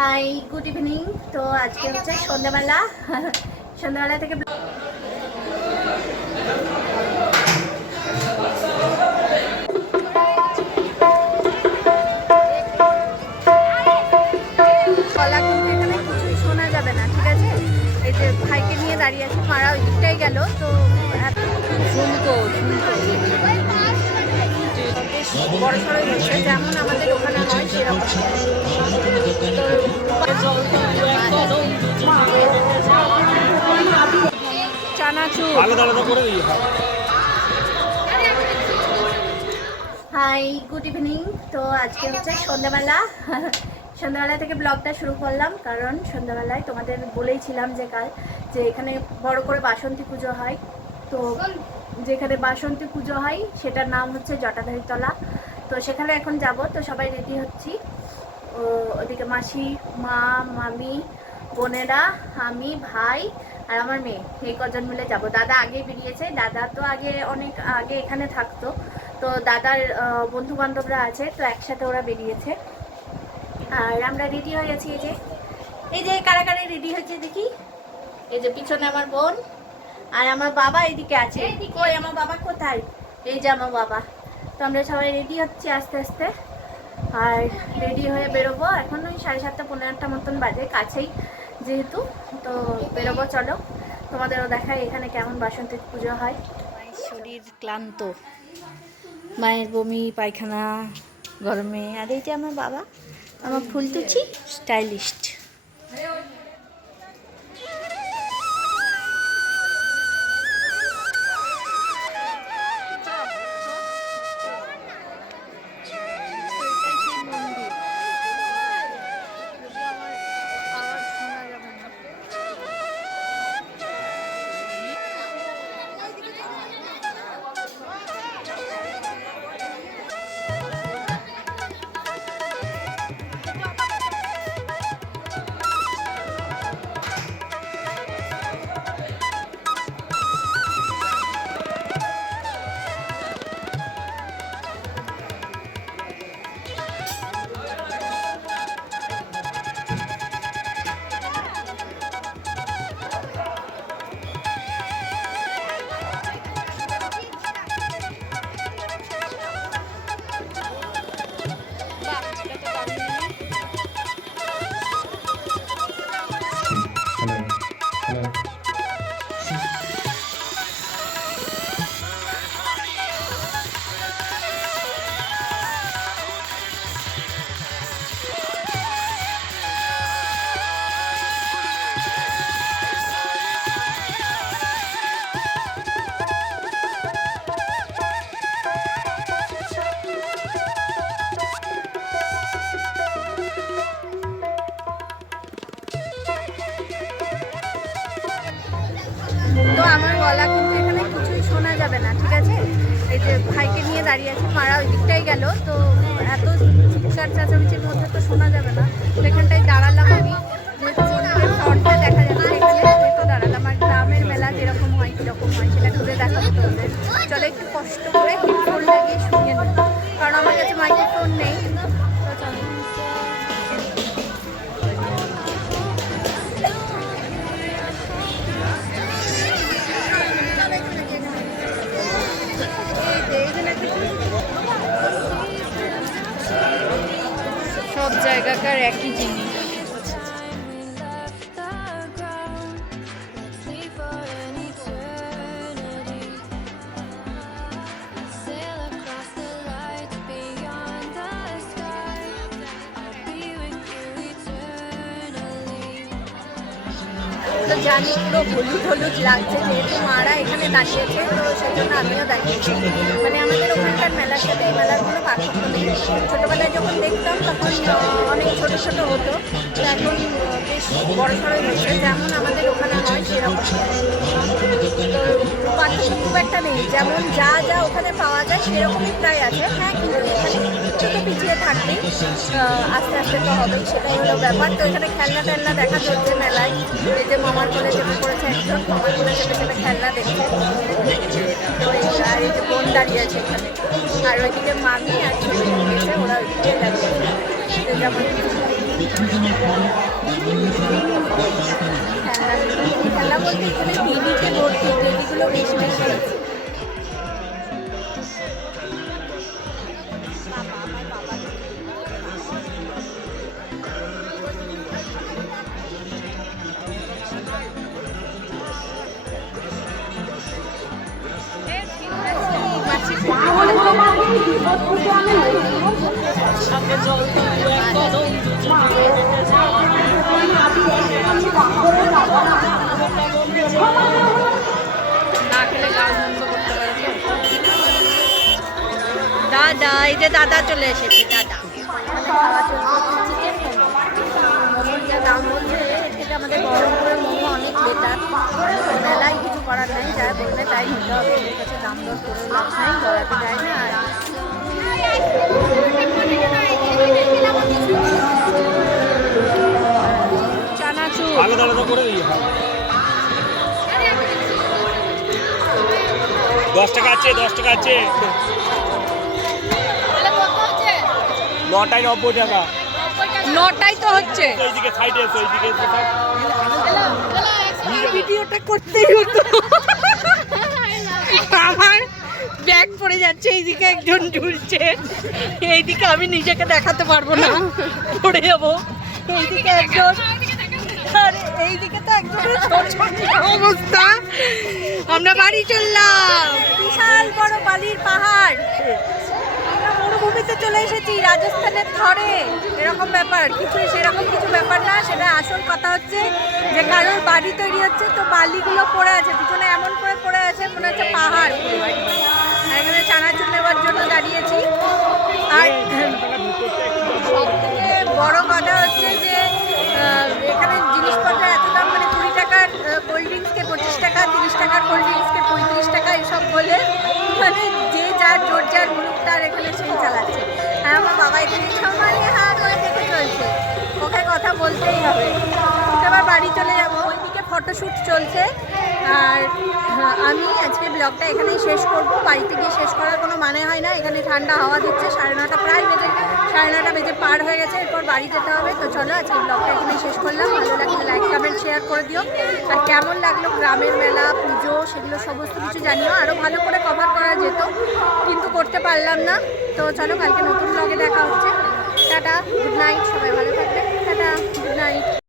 High good evening তো আজকে হচ্ছে সন্ধ্যাবেলা। সন্ধ্যাবেলা থেকে গলা কিন্তু এখানে কিছুই শোনা যাবে না ঠিক আছে? এই যে ভাইকে নিয়ে দাঁড়িয়ে আছে মারা ওই দিকটাই গেল তো শুনতো বেশ বড় সড়ো যেমন আমাদের ওখানে হয় সেরকম। Hi, good evening. তো আজকে হচ্ছে সন্ধ্যাবেলা। সন্ধ্যাবেলা থেকে ব্লগটা শুরু করলাম, কারণ সন্ধ্যাবেলায় তোমাদের বলেইছিলাম যে কাল যে এখানে বড় করে বাসন্তী পুজো হয়। তো যেখানে বাসন্তী পুজো হয়, সেটার নাম হচ্ছে জটাধারীতলা। তো সেখানে এখন যাব, তো সবাই রেডি হচ্ছি। ওদিকে মাসি, মা, মামি, বোনেরা, আমি, ভাই আর আমার মেয়ে এই কজন মিলে যাব। দাদা আগে বেরিয়েছে দাদা তো আগে অনেক আগে এখানে থাকতো। তো দাদার বন্ধু বান্ধবরা আছে তো একসাথে ওরা বেরিয়েছে। আর আমরা রেডি হয়ে গেছি এই যে। এই যে কারা কারা রেডি হয়েছে দেখি? এই যে পিছনে আমার বোন আর আমার বাবা এদিকে আছে। কই আমার বাবা কোথায়? এই যে আমার বাবা। তো আমরা সবাই রেডি হচ্ছি আস্তে আস্তে। আর রেডি হয়ে বেরোবো। এখন ওই সাড়ে সাতটা পনেরো আটটা মতন বাজে কাছেই। যেহেতু, তো বেরোবো, চলো। তোমাদেরও দেখায় এখানে কেমন বাসন্তী পুজো হয়। মায়ের শরীর ক্লান্ত। মায়ের বমি, পায়খানা, গরমে। আর এই যে আমার বাবা, আমার ফুল তুচি স্টাইলিস্ট। দাঁড়িয়ে আছে, মারা ওই দিকটাই গেল। তো এত চিৎকার চাচামিচির মধ্যে তো শোনা যাবে না। তো এখানটায় দাঁড়ালাম আমি যেহেতু দেখা যাচ্ছে তো দাঁড়ালাম। আর গ্রামের মেলা যেরকম হয় কীরকম হয়, সেটা ঘুরে দেখাবো তোমাদের। চলো একটু কষ্ট করে হেডফোন লাগিয়ে জায়গাকার একই জিনিস। তো জানি পুরো হলুদ হলুদ লাগছে যেহেতু মারা এখানে দাঁড়িয়েছে, তো সেই জন্য আমিও দাঁড়িয়েছি। মানে আমাদের ওখানকার মেলার সাথে এই মেলার কোনো পার্থক্য নেই। ছোটোবেলায় যখন দেখতাম তখন অনেক ছোটো ছোটো হতো। এখন বেশ বড় সড়োই হচ্ছে, যেমন আমাদের ওখানে হয় সেরকম। পার্থক্য খুব একটা নেই, যেমন যা যা ওখানে পাওয়া যায় সেরকমই প্রায় আছে। হ্যাঁ কিন্তু এখানে ছোটো পিছিয়ে থাকবে আস্তে আস্তে তো হবেই, সেটাই হলো ব্যাপার। তো এখানে খেলনা টেলনা দেখা চলছে মেলায়। এই যে মামার কোলে চেপে পড়েছে একজন, মামার কোলে চেপে খেলনা দেখছে। তো আর এই যে বোন দাঁড়িয়ে আছে এখানে। আর ওইদিকে মামি আর ছোটো ওরা যেমন টেডিগুলো বেশি বেশি দাদা এই যে দাদা চলে এসেছে দাদা মানে দাম বলছে আমাদের তাই নিতে হবে এদের কাছে দাম দর করে লাভ নেই গলাতে যায় না চানাচুর আলাদা আলাদা করে দিই দশ টাকা আছে দশ টাকা আছে। নটায় নব্বই টাকা। নটাই তো হচ্ছে। ওইদিকে সাইডে ওইদিকে ভিডিওটা করতেই হতো। ব্যাগ পড়ে যাচ্ছে, এইদিকে একজন ঝুলছে এইদিকে আমি নিজেকে দেখাতে পারব না, পড়ে যাব। এইদিকে একজন এইদিকে তো অবস্থা। আমরা বাড়ি চললাম। বিশাল বড় বালির পাহাড়। চলে এসেছি, রাজস্থানের এরকম ব্যাপার কিছুই সেরকম কিছু ব্যাপার না, সেটা আসল হচ্ছে যে কারোর বাড়ি তৈরি হচ্ছে, তো বালিগুলো পড়ে আছে পিছনে এমন করে পড়ে আছে, মনে হচ্ছে পাহাড়। এখানে চানাচুর নেওয়ার জন্য দাঁড়িয়েছি। আর সবথেকে বড় কথা হচ্ছে যে এখানে জিনিসপত্র এত দাম মানে কুড়ি টাকার কোল্ড ড্রিঙ্কসকে পঁচিশ টাকা, তিরিশ টাকার কোল্ড ড্রিঙ্কসকে পঁয়ত্রিশ টাকা, এসব বলে মানে যে যার জোর যার মুলুক তার এখানে সেই চালাচ্ছে। আর আমার বাবা এখানে সবাই হাত করে দেখে চলছে। ওকে কথা বলতেই হবে। তো এবার বাড়ি চলে যাব। ফটোশ্যুট চলছে। আর হ্যাঁ, আমি আজকে ব্লগটা এখানেই শেষ করব। বাড়িতে গিয়ে শেষ করার কোনো মানে হয় না। এখানে ঠান্ডা হাওয়া দিচ্ছে সাড়ে নটা প্রায় বেজে সাড়ে নটা বেজে পার হয়ে গেছে। এরপর বাড়ি যেতে হবে। তো চলো আজকে ব্লগটা এখানেই শেষ করলাম। ভালো লাগলে লাইক কমেন্ট শেয়ার করে দিও। আর কেমন লাগল গ্রামের মেলা পুজো সেগুলো সমস্ত কিছু জানিও। আরও ভালো করে কভার করা যেত কিন্তু করতে পারলাম না। তো চলো কালকে নতুন ব্লগে দেখা হচ্ছে। টাটা গুড নাইট সবাই ভালো থাকবে টাটা গুড নাইট